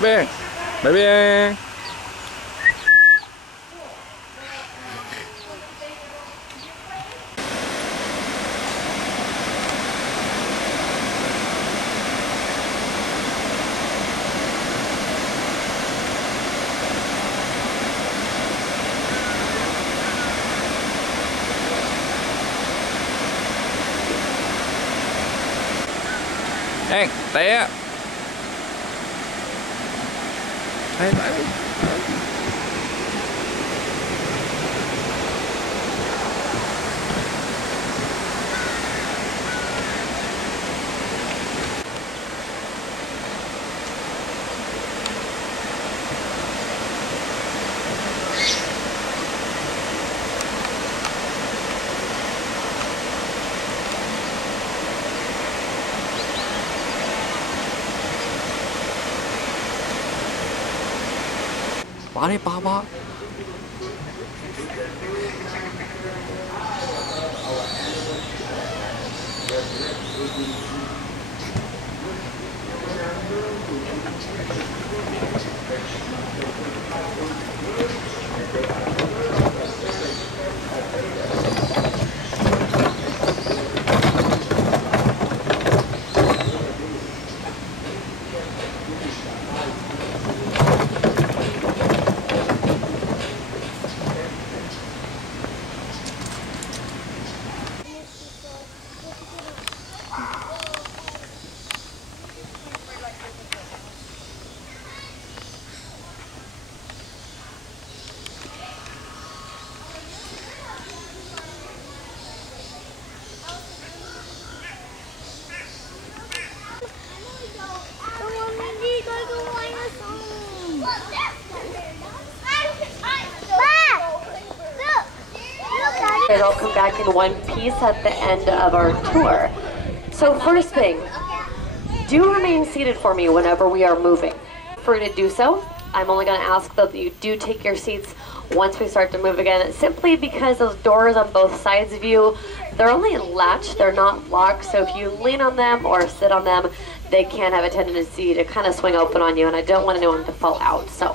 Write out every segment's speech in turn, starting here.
Bang! Bang! Hey, té. Hey, lại đi. Bỏ đi, bỏ. It'll come back in one piece at the end of our tour. So first thing, do remain seated for me whenever we are moving. For you to do so, I'm only going to ask that you do take your seats once we start to move again, simply because those doors on both sides of you, they're only latched, they're not locked, so if you lean on them or sit on them, they can have a tendency to kind of swing open on you, and I don't want anyone to fall out. So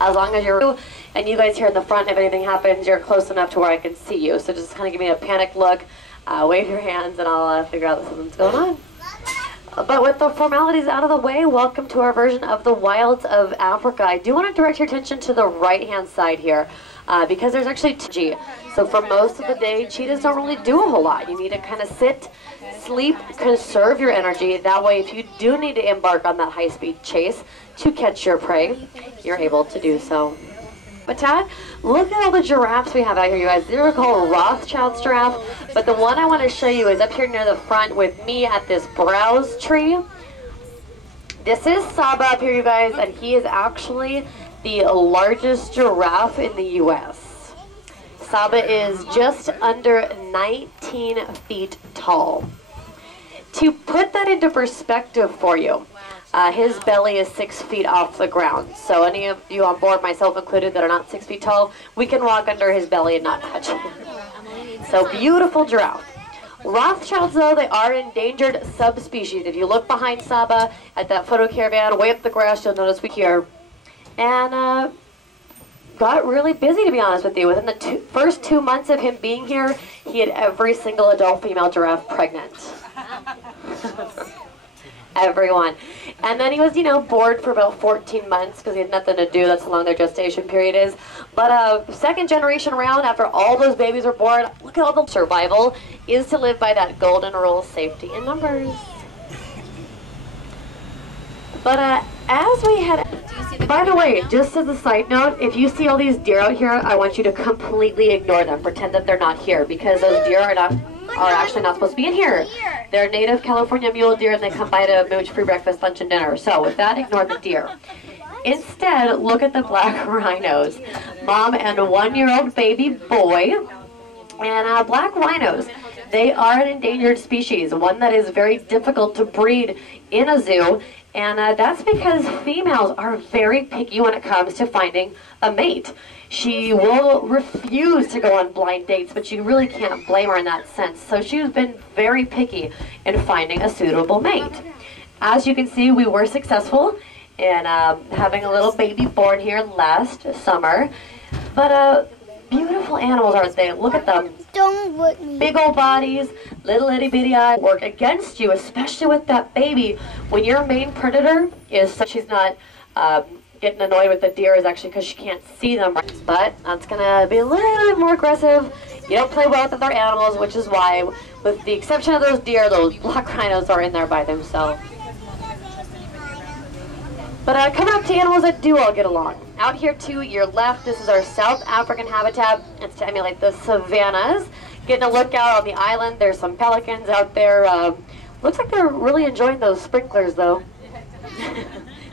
as long as you're, and you guys here in the front, if anything happens, you're close enough to where I can see you. So just kind of give me a panic look, wave your hands, and I'll figure out that something's going on. But with the formalities out of the way, welcome to our version of the wilds of Africa. I do want to direct your attention to the right-hand side here, because there's actually G. So for most of the day, cheetahs don't really do a whole lot. You need to kind of sit, sleep, conserve your energy. That way, if you do need to embark on that high-speed chase to catch your prey, you're able to do so. But Tad, look at all the giraffes we have out here, you guys. These are called Rothschild's giraffe, but the one I want to show you is up here near the front with me at this browse tree. This is Saba up here, you guys, and he is actually the largest giraffe in the U.S. Saba is just under 19 feet tall. To put that into perspective for you, his belly is 6 feet off the ground. So any of you on board, myself included, that are not 6 feet tall, we can walk under his belly and not touch him. So beautiful giraffe. Rothschilds, though, they are endangered subspecies. If you look behind Saba at that photo caravan, way up the grass, you'll notice we here. And got really busy, to be honest with you. Within the first 2 months of him being here, he had every single adult female giraffe pregnant. Everyone. And then he was, you know, bored for about 14 months because he had nothing to do. That's how long their gestation period is. But second generation around, after all those babies were born, look at all the survival is to live by that golden rule, safety in numbers. But as we head, by the way, just as a side note, if you see all these deer out here, I want you to completely ignore them. Pretend that they're not here, because those deer are actually not supposed to be in here. They're native California mule deer, and they come by to mooch free breakfast, lunch, and dinner. So with that, ignore the deer. Instead, look at the black rhinos. Mom and a 1-year-old baby boy. And black rhinos, they are an endangered species, one that is very difficult to breed in a zoo. And that's because females are very picky when it comes to finding a mate. She will refuse to go on blind dates, but you really can't blame her in that sense. So she's been very picky in finding a suitable mate. As you can see, we were successful and having a little baby born here last summer. But beautiful animals, aren't they? Look at them. Don't look me. Big old bodies, little itty bitty eyes. Work against you, especially with that baby. When your main predator is such she's not getting annoyed with the deer is actually because she can't see them. But that's gonna be a little bit more aggressive. You don't play well with other animals, which is why, with the exception of those deer, those black rhinos are in there by themselves. But coming up to animals that do all get along. Out here to your left, this is our South African habitat. It's to emulate the savannas. Getting a look out on the island, there's some pelicans out there. Looks like they're really enjoying those sprinklers though.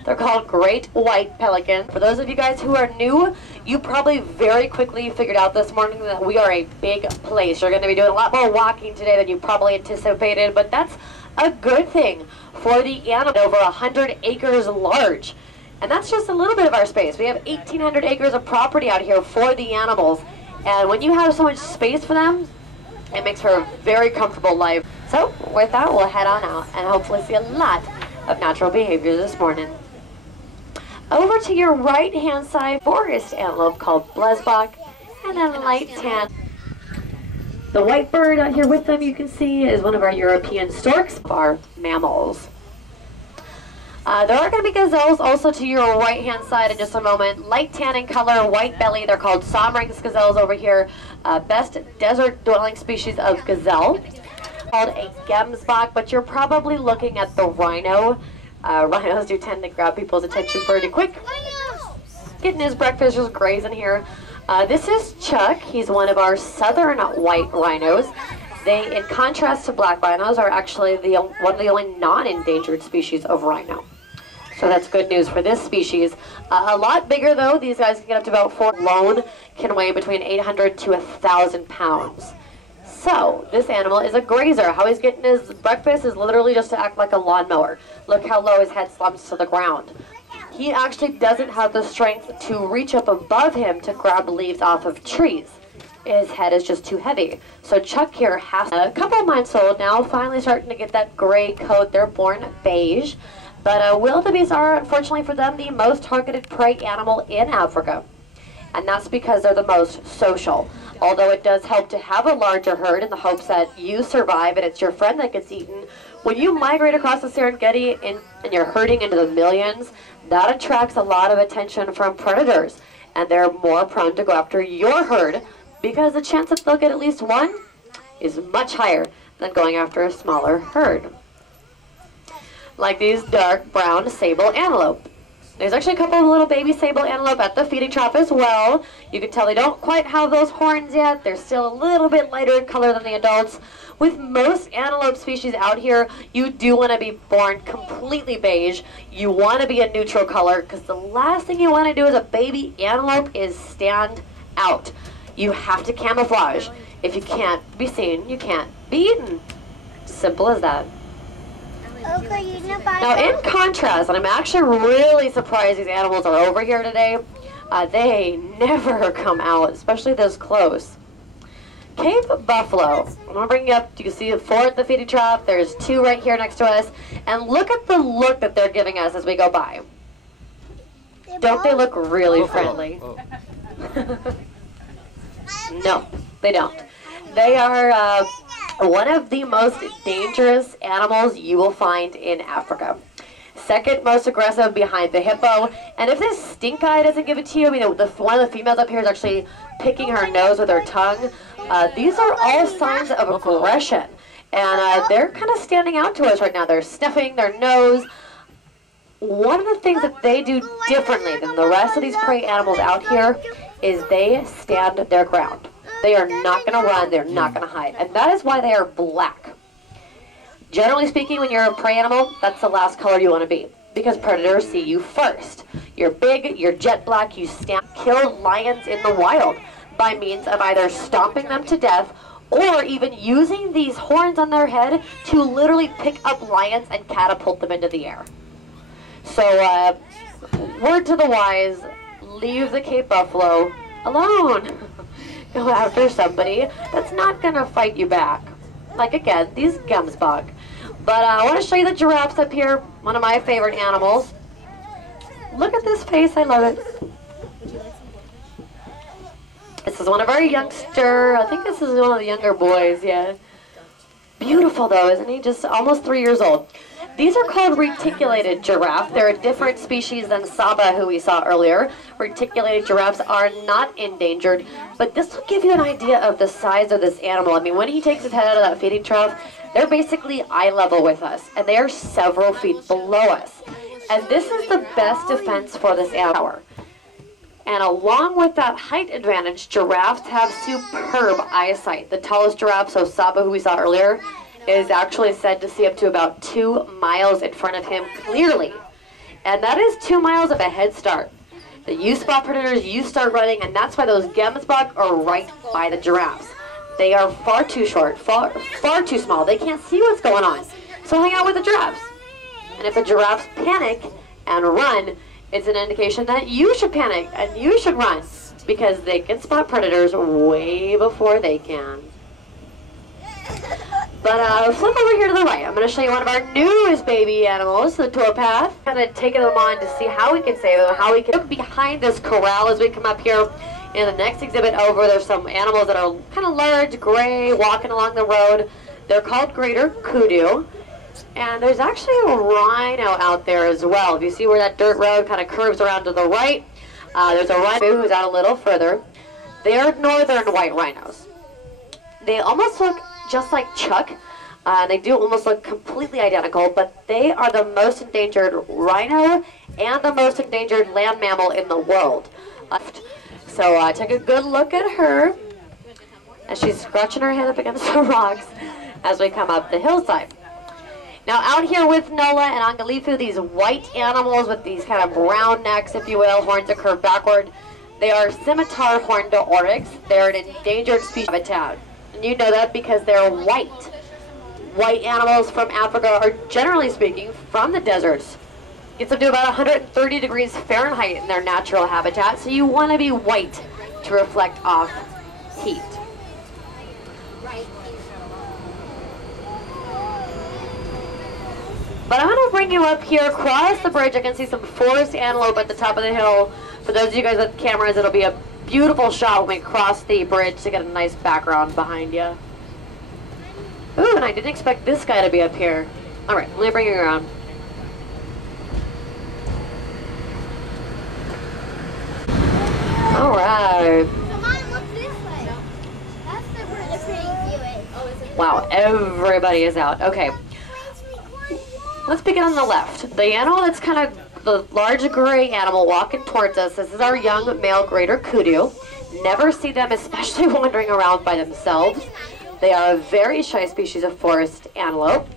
They're called great white pelicans. For those of you guys who are new, you probably very quickly figured out this morning that we are a big place. You're going to be doing a lot more walking today than you probably anticipated, but that's a good thing for the animal. Over 100 acres large. And that's just a little bit of our space. We have 1,800 acres of property out here for the animals. And when you have so much space for them, it makes for a very comfortable life. So with that, we'll head on out and hopefully see a lot of natural behavior this morning. Over to your right-hand side, forest antelope called blesbok, and then light tan. The white bird out here with them, you can see, is one of our European storks, our mammals. There are going to be gazelles also to your right-hand side in just a moment. Light tan in color, white belly. They're called Somrings gazelles over here. Best desert-dwelling species of gazelle. Called a gemsbok, but you're probably looking at the rhino. Rhinos do tend to grab people's attention pretty quick. Getting his breakfast, just grazing here. This is Chuck. He's one of our southern white rhinos. They, in contrast to black rhinos, are actually one of the only non-endangered species of rhino. So that's good news for this species. A lot bigger though. These guys can get up to about 4 alone, can weigh between 800 to 1,000 pounds. So, this animal is a grazer. How he's getting his breakfast is literally just to act like a lawnmower. Look how low his head slumps to the ground. He actually doesn't have the strength to reach up above him to grab leaves off of trees. His head is just too heavy. So Chuck here has a couple of months old now, finally starting to get that gray coat. They're born beige. But wildebeest are, unfortunately for them, the most targeted prey animal in Africa. And that's because they're the most social. Although it does help to have a larger herd in the hopes that you survive and it's your friend that gets eaten. When you migrate across the Serengeti and you're herding into the millions, that attracts a lot of attention from predators. And they're more prone to go after your herd because the chance that they'll get at least one is much higher than going after a smaller herd. Like these dark brown sable antelope. There's actually a couple of little baby sable antelope at the feeding trough as well. You can tell they don't quite have those horns yet. They're still a little bit lighter in color than the adults. With most antelope species out here, you do want to be born completely beige. You want to be a neutral color because the last thing you want to do as a baby antelope is stand out. You have to camouflage. If you can't be seen, you can't be eaten. Simple as that. Now, in contrast, and I'm actually really surprised these animals are over here today, they never come out, especially this close. Cape buffalo. I'm going to bring you up. You can see 4 at the feeding trough. There's 2 right here next to us. And look at the look that they're giving us as we go by. Don't they look really friendly? No, they don't. They are one of the most dangerous animals you will find in Africa. Second most aggressive behind the hippo. And if this stink eye doesn't give it to you, I mean, one of the females up here is actually picking her nose with her tongue. These are all signs of aggression. And they're kind of standing out to us right now. They're snuffing their nose. One of the things that they do differently than the rest of these prey animals out here is they stand their ground. They are not going to run. They're not going to hide. And that is why they are black. Generally speaking, when you're a prey animal, that's the last color you want to be. Because predators see you first. You're big, you're jet black, you kill lions in the wild by means of either stomping them to death or even using these horns on their head to literally pick up lions and catapult them into the air. So, word to the wise, leave the Cape buffalo alone. Go after somebody that's not going to fight you back. Like, again, these gemsbok. But I want to show you the giraffes up here, one of my favorite animals. Look at this face, I love it. This is one of our youngster, I think this is one of the younger boys, yeah. Beautiful though, isn't he? Just almost 3 years old. These are called reticulated giraffe. They're a different species than Saba, who we saw earlier. Reticulated giraffes are not endangered, but this will give you an idea of the size of this animal. I mean, when he takes his head out of that feeding trough, they're basically eye level with us, and they are several feet below us. And this is the best defense for this animal. And along with that height advantage, giraffes have superb eyesight. The tallest giraffe, so Saba, who we saw earlier, is actually said to see up to about 2 miles in front of him clearly. And that is 2 miles of a head start. That you spot predators, you start running, and that's why those gemsbok are right by the giraffes. They are far too short, far too small. They can't see what's going on. So hang out with the giraffes. And if the giraffes panic and run, it's an indication that you should panic and you should run, because they can spot predators way before they can. But flip over here to the right. I'm going to show you one of our newest baby animals, the towpath. Kind of taking them on to see how we can save them, how we can look behind this corral as we come up here. In the next exhibit over, there's some animals that are kind of large, gray, walking along the road. They're called greater kudu. And there's actually a rhino out there as well. If you see where that dirt road kind of curves around to the right, there's a rhino who's out a little further. They are northern white rhinos. They almost look just like Chuck. They do almost look completely identical, but they are the most endangered rhino and the most endangered land mammal in the world. So take a good look at her as she's scratching her head up against the rocks as we come up the hillside. Now out here with Nola and Angalifu, these white animals with these kind of brown necks, if you will, horns that curve backward, they are scimitar horned oryx. They're an endangered species habitat. And you know that because they're white. White animals from Africa are, generally speaking, from the deserts. Gets up to about 130 degrees Fahrenheit in their natural habitat, so you want to be white to reflect off heat. But I'm going to bring you up here across the bridge. I can see some forest antelope at the top of the hill. For those of you guys with cameras, it'll be a beautiful shot when we cross the bridge to get a nice background behind you. Ooh, and I didn't expect this guy to be up here. All right, let me bring you around. All right. Come on, look this way. That's where the pretty view is. Wow, everybody is out. Okay. Let's begin on the left. The animal that's kind of the large gray animal walking towards us. This is our young male greater kudu. Never see them, especially wandering around by themselves. They are a very shy species of forest antelope.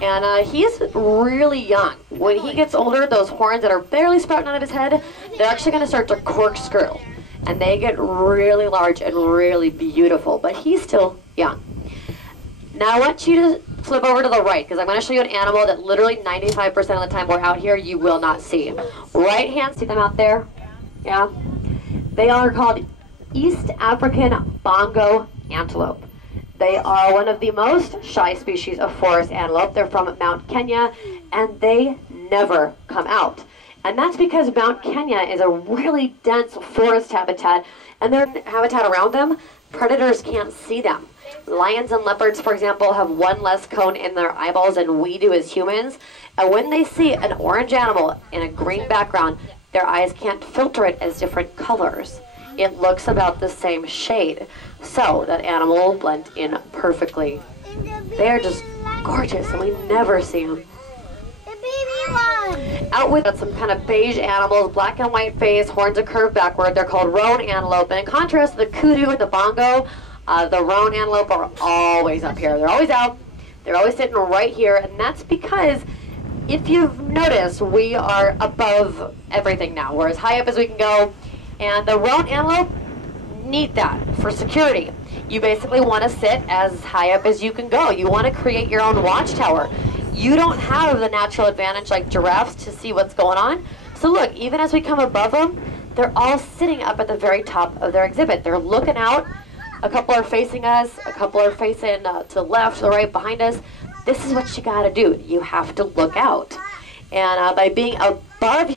And he is really young. When he gets older, those horns that are barely sprouting out of his head, they're actually going to start to corkscrew. And they get really large and really beautiful. But he's still young. Now I want you to flip over to the right, because I'm going to show you an animal that literally 95% of the time we're out here you will not see. Right hand, see them out there? Yeah? They are called East African bongo antelope. They are one of the most shy species of forest antelope. They're from Mount Kenya, and they never come out. And that's because Mount Kenya is a really dense forest habitat, and their habitat around them, predators can't see them. Lions and leopards, for example, have one less cone in their eyeballs than we do as humans. And when they see an orange animal in a green background, their eyes can't filter it as different colors. It looks about the same shade. So that animal will blend in perfectly. They are just gorgeous, and we never see them. The baby one. Out with some kind of beige animals, black and white face, horns are curved backward. They're called roan antelope. And in contrast to the kudu and the bongo, the roan antelope are always up here. They're always out. They're always sitting right here, and that's because if you've noticed, we are above everything now. We're as high up as we can go, and the roan antelope need that for security. You basically want to sit as high up as you can go. You want to create your own watchtower. You don't have the natural advantage like giraffes to see what's going on. So look, even as we come above them, they're all sitting up at the very top of their exhibit. They're looking out. A couple are facing us, a couple are facing to the left, to the right, behind us. This is what you gotta do. You have to look out. And by being above,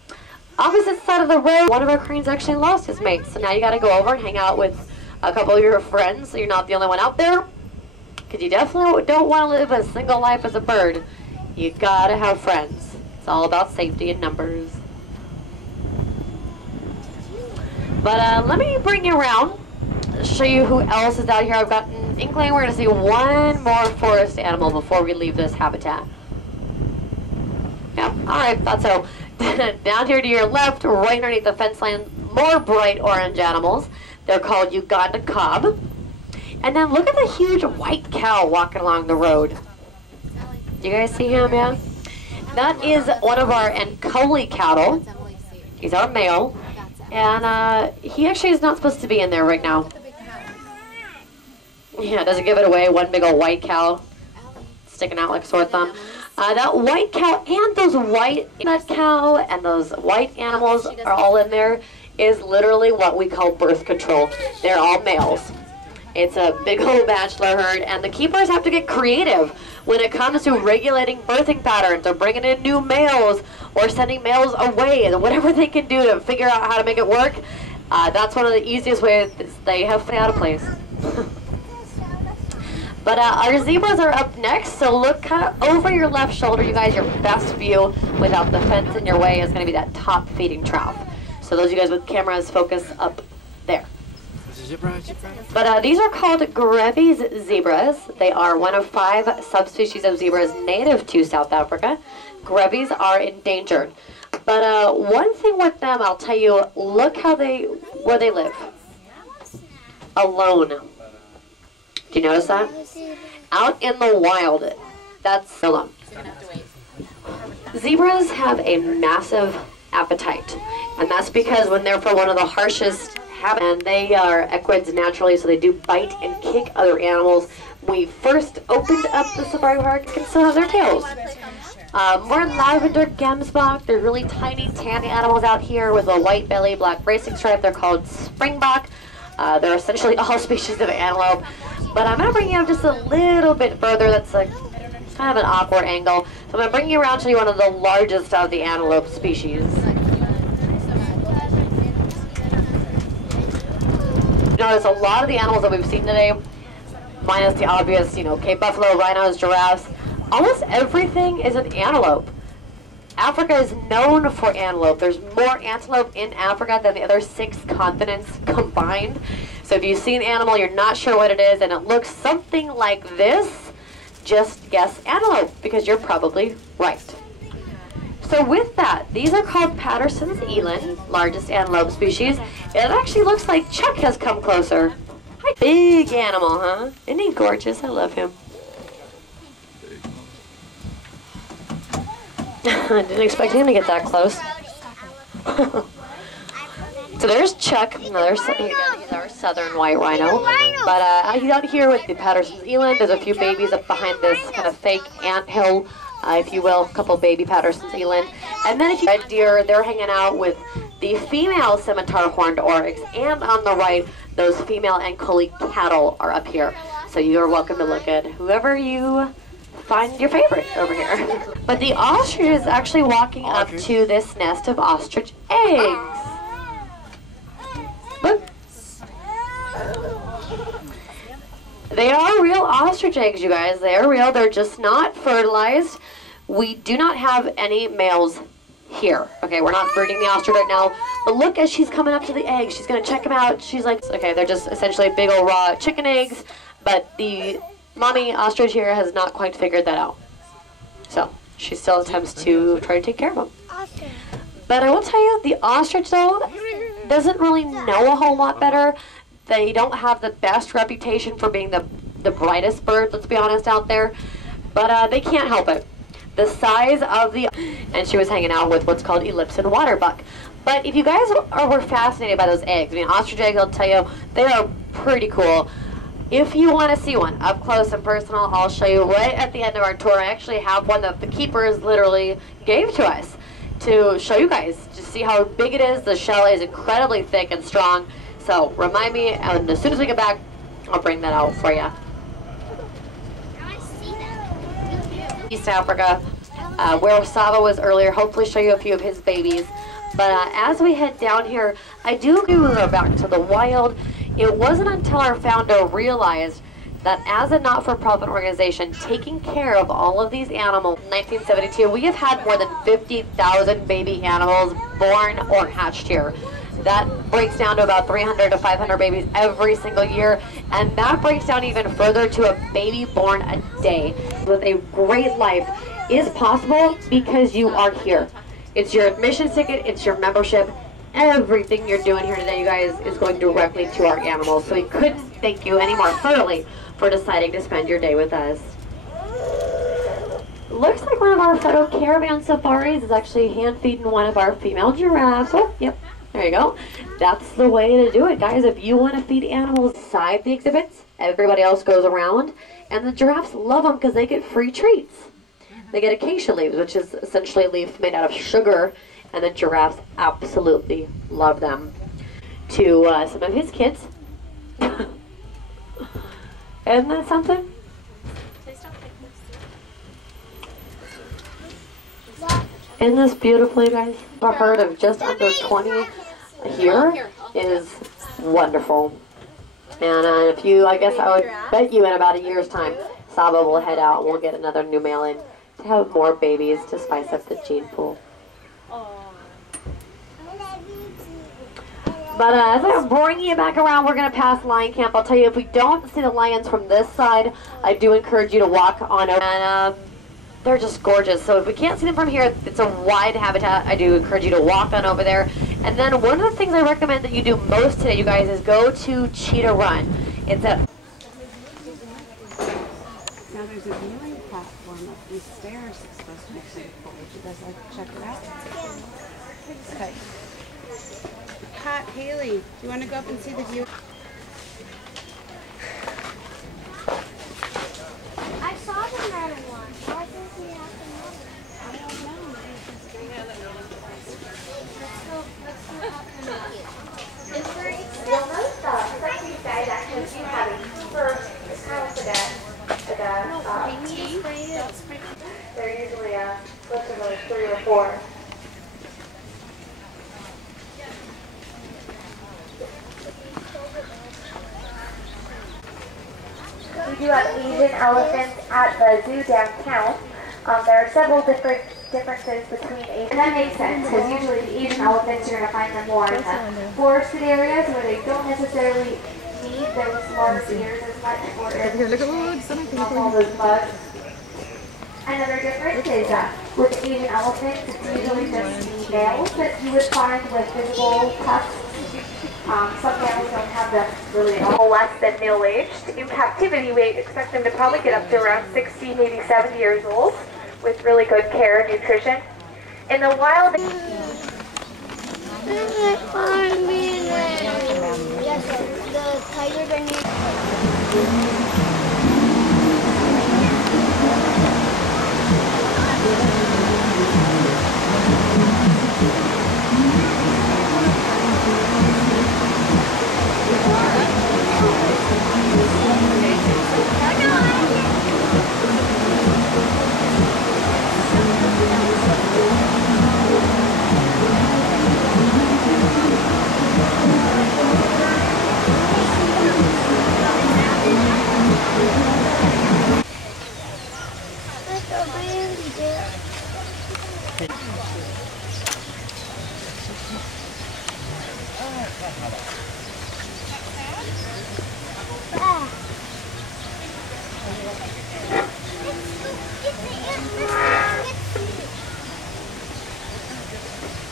Opposite side of the road, one of our cranes actually lost his mate. So now you gotta go over and hang out with a couple of your friends so you're not the only one out there. Because you definitely don't want to live a single life as a bird. You gotta have friends. It's all about safety and numbers. But let me bring you around, show you who else is out here. I've got an inkling we're gonna see one more forest animal before we leave this habitat. Yeah, alright, thought so. Down here to your left, right underneath the fence line, more bright orange animals. They're called Uganda cob. And then look at the huge white cow walking along the road. You guys see him, yeah? That is one of our Ankole cattle. He's our male. And he actually is not supposed to be in there right now. Yeah, doesn't give it away. One big old white cow sticking out like a sore thumb. That white cow and those white nut cow and those white animals are all in there is literally what we call birth control. They're all males. It's a big old bachelor herd, and the keepers have to get creative when it comes to regulating birthing patterns or bringing in new males or sending males away and whatever they can do to figure out how to make it work. That's one of the easiest ways they have to stay out of place. But our zebras are up next, so look kind of over your left shoulder, you guys. Your best view without the fence in your way is going to be that top feeding trough. So those of you guys with cameras, focus up there. But these are called giraffes zebras. They are one of 5 subspecies of zebras native to South Africa. Giraffes are endangered. But one thing with them, I'll tell you, look how where they live. Alone. Do you notice that? Out in the wild. That's alone. Zebras have a massive appetite. And that's because when they're from one of the harshest and they are equids naturally, so they do bite and kick other animals. When we first opened up the safari park, you can still have their tails. More lavender gemsbok. They're really tiny, tanny animals out here with a white belly, black racing stripe. They're called springbok. They're essentially all species of antelope. But I'm going to bring you up just a little bit further. That's kind of an awkward angle. So I'm going to bring you around to show you one of the largest of the antelope species. Notice a lot of the animals that we've seen today, minus the obvious, Cape buffalo, rhinos, giraffes, almost everything is an antelope. Africa is known for antelope. There's more antelope in Africa than the other 6 continents combined. So if you see an animal, you're not sure what it is, and it looks something like this, just guess antelope, because you're probably right. So with that, these are called Patterson's eland, largest antelope species. It actually looks like Chuck has come closer. Hi, big animal, huh? Isn't he gorgeous? I love him. I didn't expect him to get that close. So there's Chuck, he's our southern white rhino. But he's out here with the Patterson's eland. There's a few babies up behind this kind of fake anthill, if you will, a couple baby Patterson's eland. And then if you red deer, they're hanging out with the female scimitar horned oryx. And on the right, those female Ankole cattle are up here. So you're welcome to look at whoever you find your favorite over here. But the ostrich is actually walking up to this nest of ostrich eggs. Look. They are real ostrich eggs, you guys. They are real. They're just not fertilized. We do not have any males here. Okay, we're not breeding the ostrich right now. But look as she's coming up to the eggs. She's going to check them out. She's like, okay, they're just essentially big old raw chicken eggs. But the mommy ostrich here has not quite figured that out. So she still attempts to try to take care of them. But I will tell you, the ostrich, though, doesn't really know a whole lot better. They don't have the best reputation for being the brightest bird, let's be honest, out there. But they can't help it. The size of the... And she was hanging out with what's called Ellipsan waterbuck. But if you guys were fascinated by those eggs, I mean, ostrich eggs, I'll tell you, they are pretty cool. If you want to see one up close and personal, I'll show you right at the end of our tour. I actually have one that the keepers literally gave to us to show you guys, to see how big it is. The shell is incredibly thick and strong. So remind me, and as soon as we get back, I'll bring that out for you. East Africa, where Sava was earlier. Hopefully show you a few of his babies. But as we head down here, I do go back to the wild. It wasn't until our founder realized that as a not-for-profit organization taking care of all of these animals, in 1972, we have had more than 50,000 baby animals born or hatched here. That breaks down to about 300 to 500 babies every single year, and that breaks down even further to a baby born a day. With a great life is possible because you are here. It's your admission ticket, it's your membership. Everything you're doing here today, you guys, is going directly to our animals. So we couldn't thank you any more thoroughly for deciding to spend your day with us. Looks like one of our photo caravan safaris is actually hand feeding one of our female giraffes. Oh, yep. There you go. That's the way to do it, guys. If you want to feed animals inside the exhibits, everybody else goes around. And the giraffes love them because they get free treats. They get acacia leaves, which is essentially a leaf made out of sugar, and the giraffes absolutely love them. To some of his kids. Isn't that something? Isn't this beautiful, you guys? A herd of just under 20 here is wonderful. And if you, I guess I would bet you in about a year's time, Saba will head out and we'll get another new male in to have more babies to spice up the gene pool. But as I bring you back around, we're going to pass lion camp. I'll tell you, if we don't see the lions from this side, I do encourage you to walk on over. And they're just gorgeous. So if we can't see them from here, it's a wide habitat. I do encourage you to walk on over there. And then one of the things I recommend that you do most today, you guys, is go to Cheetah Run. It's a... Now there's a viewing platform up these stairs that's supposed to be pretty cool. Would you guys like to check it out? Okay. Pat, Haley, do you want to go up and see the view? I saw the metal one. Why does he have the metal? I don't know. Let's go up and look. You'll notice the sexy guide actually do have a keeper. It's kind of they're usually a list of like 3 or 4. We do have Asian elephants at the zoo downtown. There are several differences between Asian. And that makes sense because usually the Asian elephants you're going to find them more in the forested areas where they don't necessarily need those large ears as much for all those bugs. Another difference is with the Asian elephants, it's usually just the males that you would find with visible tusks. Some males don't have them really at all. Less than middle-aged. In captivity, we expect them to probably get up to around 60, maybe 70 years old with really good care and nutrition. In the wild... Yes, the tiger doesn't.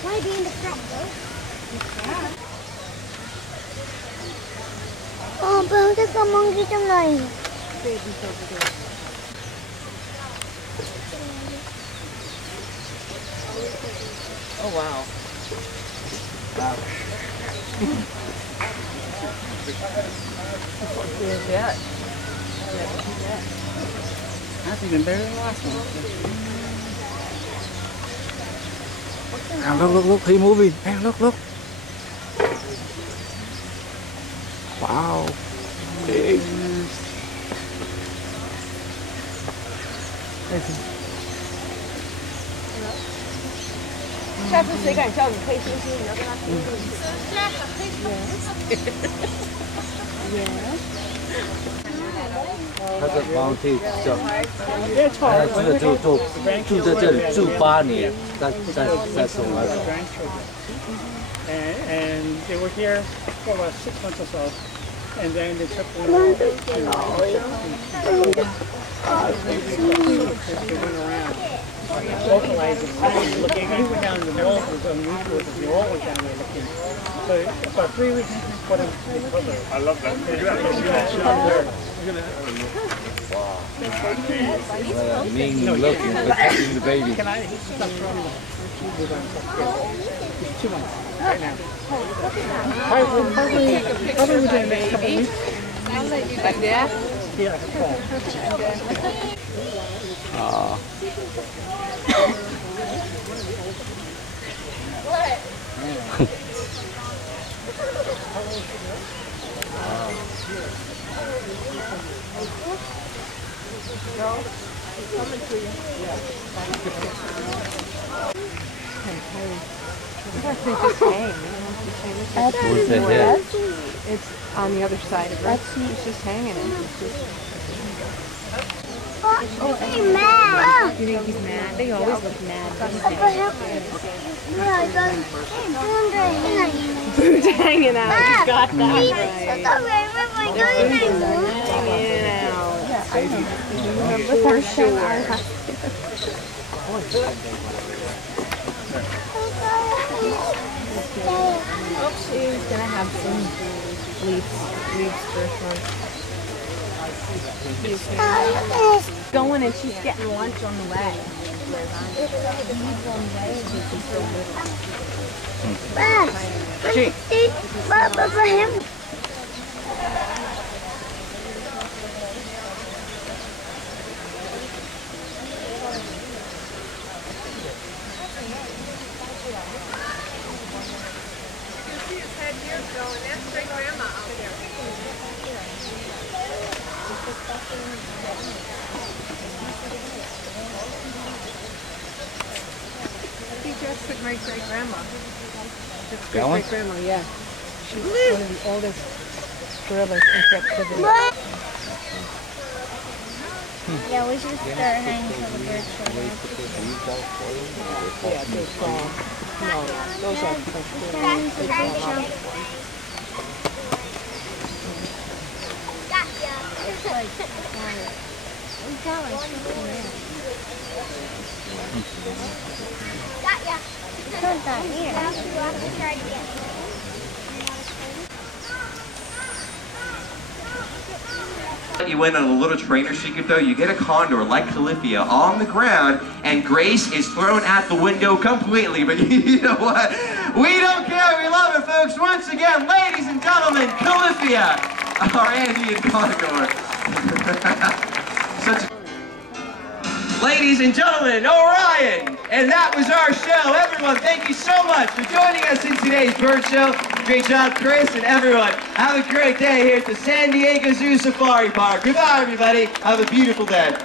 Might be in the front though. Oh, pero there's a monkey tonight. Baby's over there. Oh wow. Wow. Yeah. That's even better than the last one. Look, he's moving. Man, look. Wow. Big. 下次谁敢叫你配星星，你要跟他配星星。他是皇帝叫，他这个住在这里住8年，在送来的。And they were here for about 6 months or so, and then they took them to they went around vocalizing, looking. He went down the wall, was unusual because the wall was down there looking. So about 3 weeks put him to the cover. I love that. Mean looking, protecting the baby. Can I stop throwing them? It's 2 months right now. Probably within the next couple of weeks. Like that? Yeah, it's fall. Where's the head? It's on the other side of it. It's just hanging. He's mad. You think he's mad? They always look mad. Food's hanging out. You got that right. Hanging out. For sure. She's gonna have some leaves first one. Going and she's getting lunch on the way. For him. That's the great-great-grandma. That one? Great-grandma, yeah. She's one of the oldest gorillas in captivity. Yeah, we should start hanging for the birds for them. Yeah, they're gone. No, those are You went on a little trainer secret though, you get a condor like Califia on the ground and Grace is thrown out the window completely, but you know what? We don't care, we love it folks. Once again, ladies and gentlemen, Califia, our Andean condor. Ladies and gentlemen, Orion! And that was our show. Everyone, thank you so much for joining us in today's bird show. Great job, Chris, and everyone. Have a great day here at the San Diego Zoo Safari Park. Goodbye, everybody. Have a beautiful day.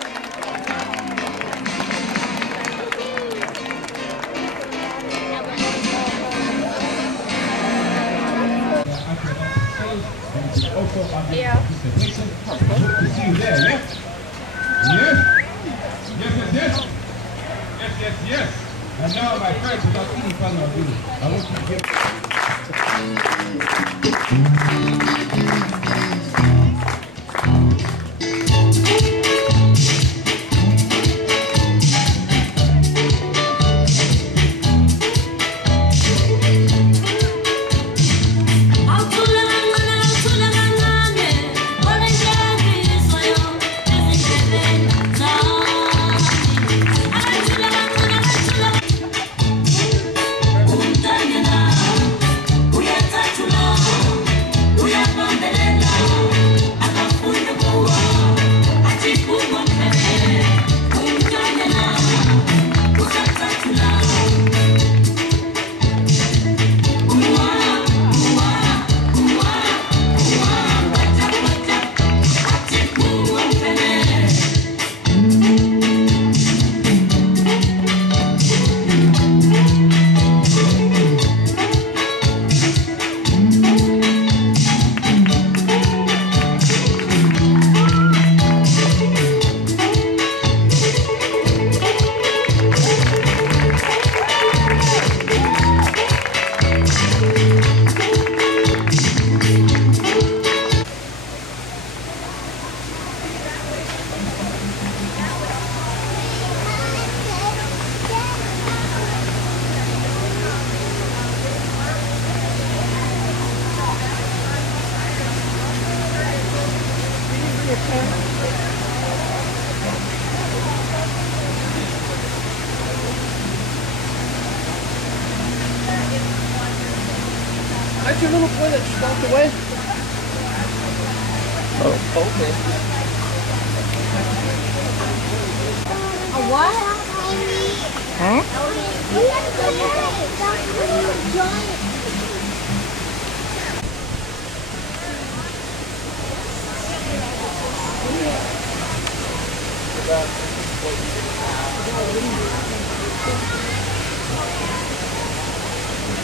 Yeah. See you there, yes? Yes? Yes. And now my friends, without any further ado, I want you to get... We are That's your little boy that just walked away? Oh, okay. A what? Huh?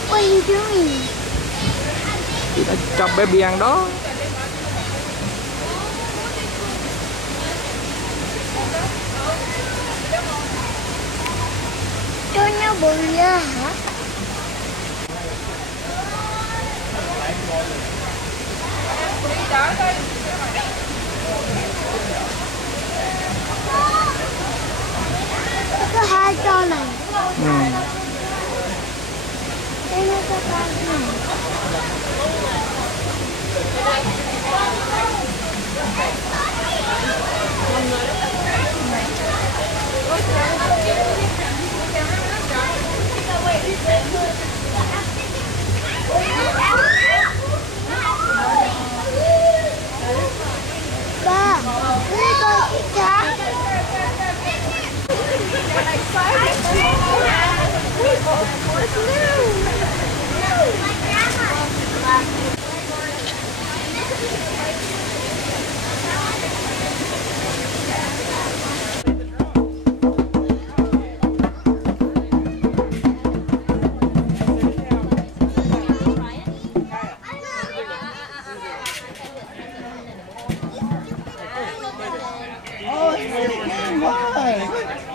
What are you doing? Chị đã cho baby ăn đó. Cho nó bự ra hả? Có 2 con này. Đây nó có 3 này. Ba, đây con cheetah.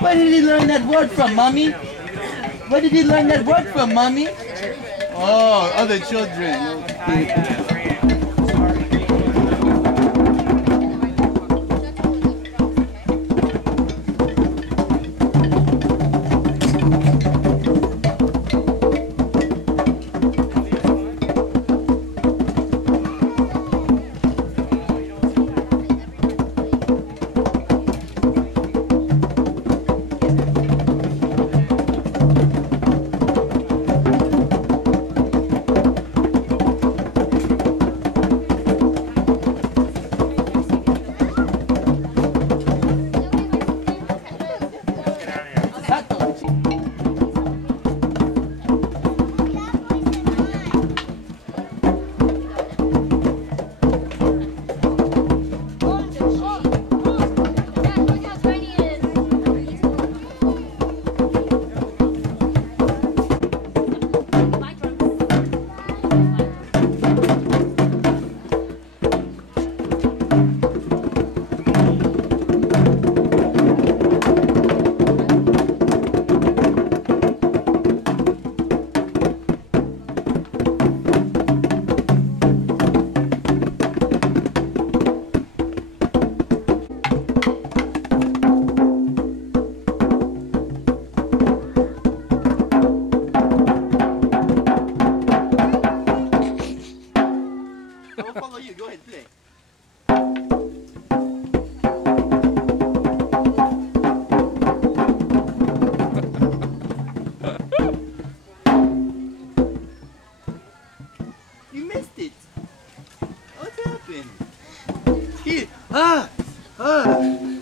Where did he learn that word from, Mommy? Where did he learn that word from, Mommy? Oh, other children.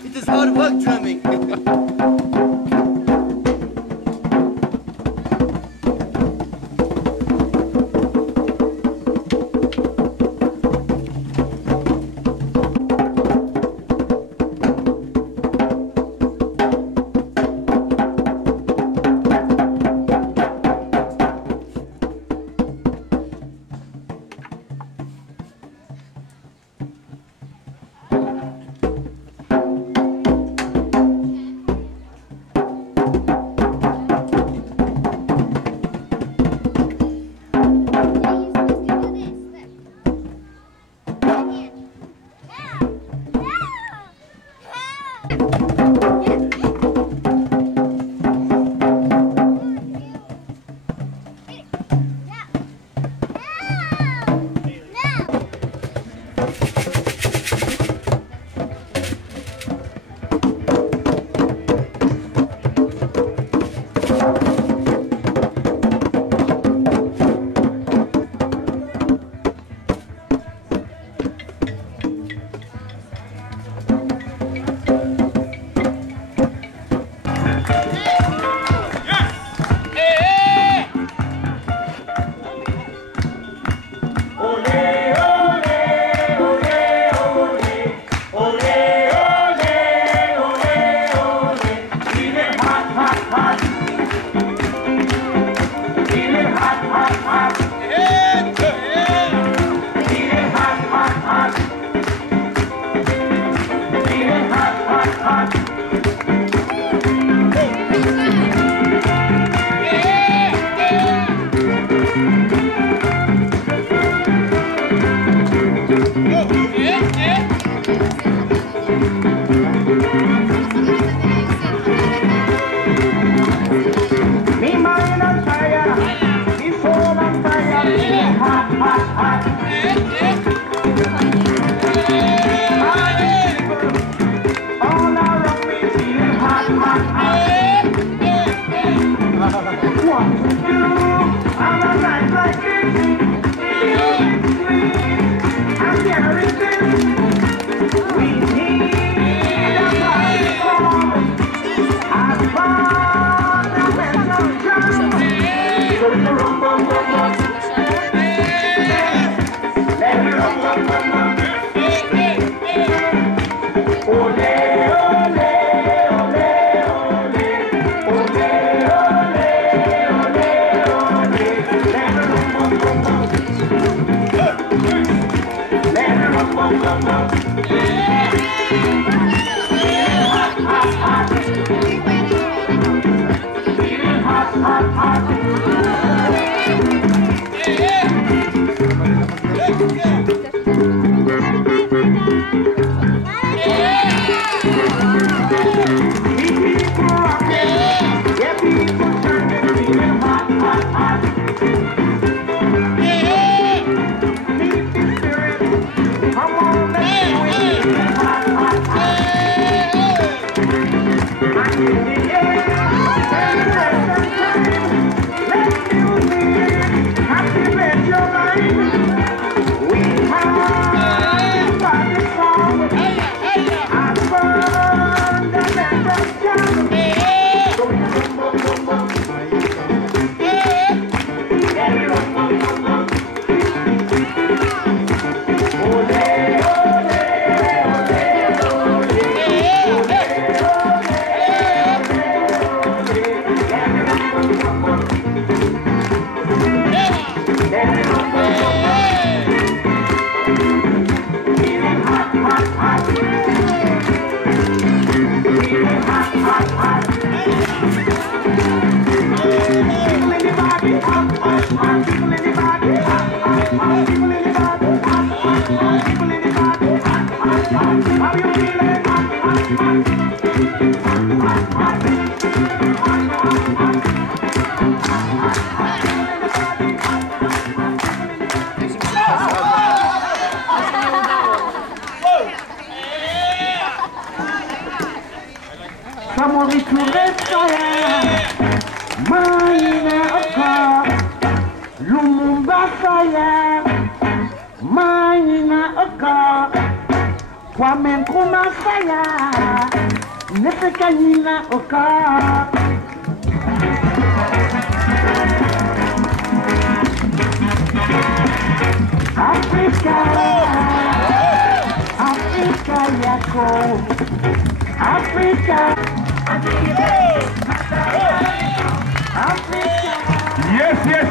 It is hard work drumming.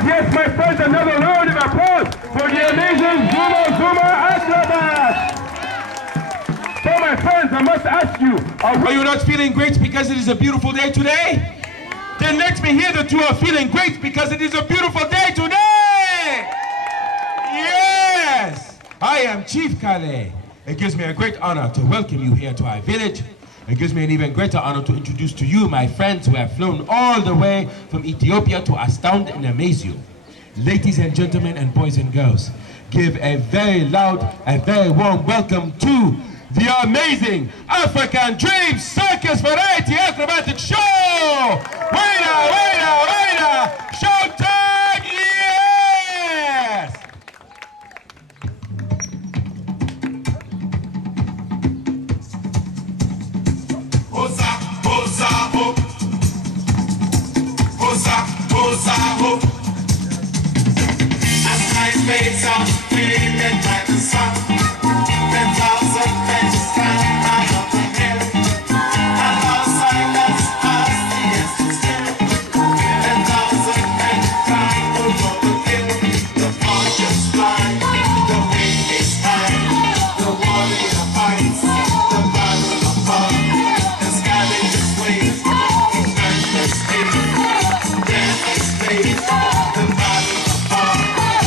Yes, my friends, another round of applause for the amazing Zuma acrobats. So my friends, I must ask you, are you not feeling great because it is a beautiful day today? Then let me hear that you are feeling great because it is a beautiful day today. Yes, I am Chief Kale. It gives me a great honor to welcome you here to our village. It gives me an even greater honor to introduce to you my friends who have flown all the way from Ethiopia to astound and amaze you. Ladies and gentlemen and boys and girls, give a very loud and very warm welcome to the amazing African Dream Circus Variety Acrobatic Show! Waiter! Showtime! Yes! As my face out, feeling like the sun. 10,000 faces stand high up the hill. And our silence as the essence still. 10,000 men crying over the hill. The archers fly, the wind is high. The warrior fights, the battle of fire. The scavengers wait, endless day. Death is paid, the battle of fire.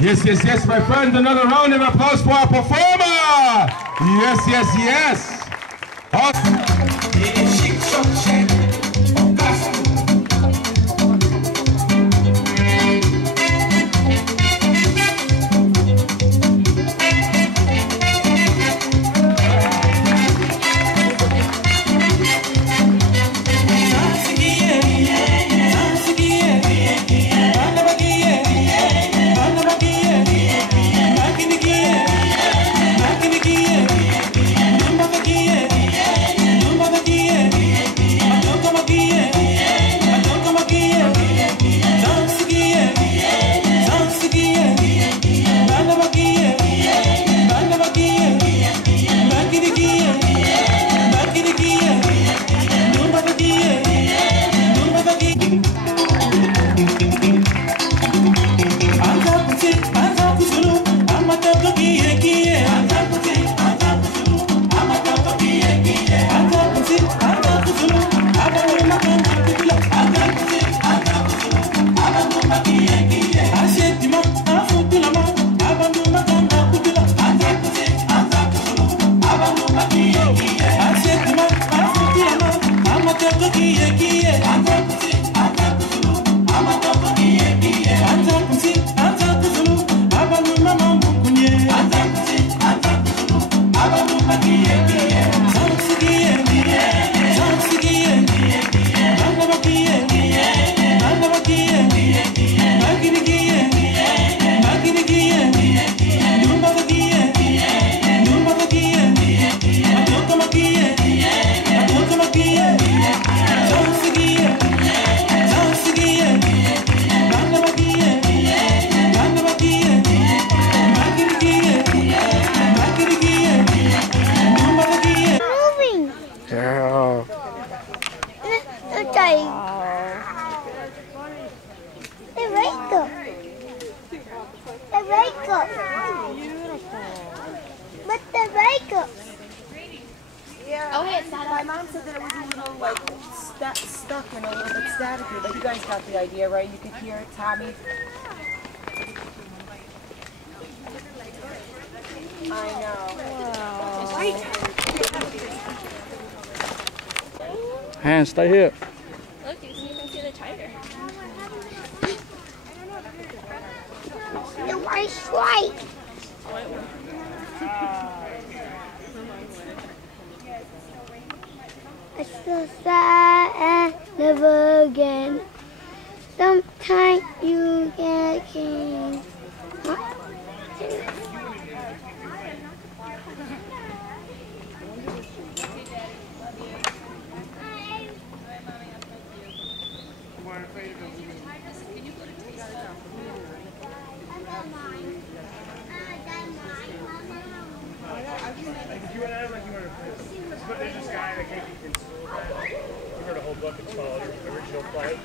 Yes, yes, yes, my friends, another round of applause for our performer. Yes, yes, yes. Awesome. My mom said that it was a little like stuck and a little bit staticky, but you guys got the idea, right? You could hear it, Tommy. I know. Hands, stay here. Look, you can see the tiger. right. It's so sad and never again. Sometimes you get king. There's this guy that can't be consoled. We heard a whole book of 12 original play.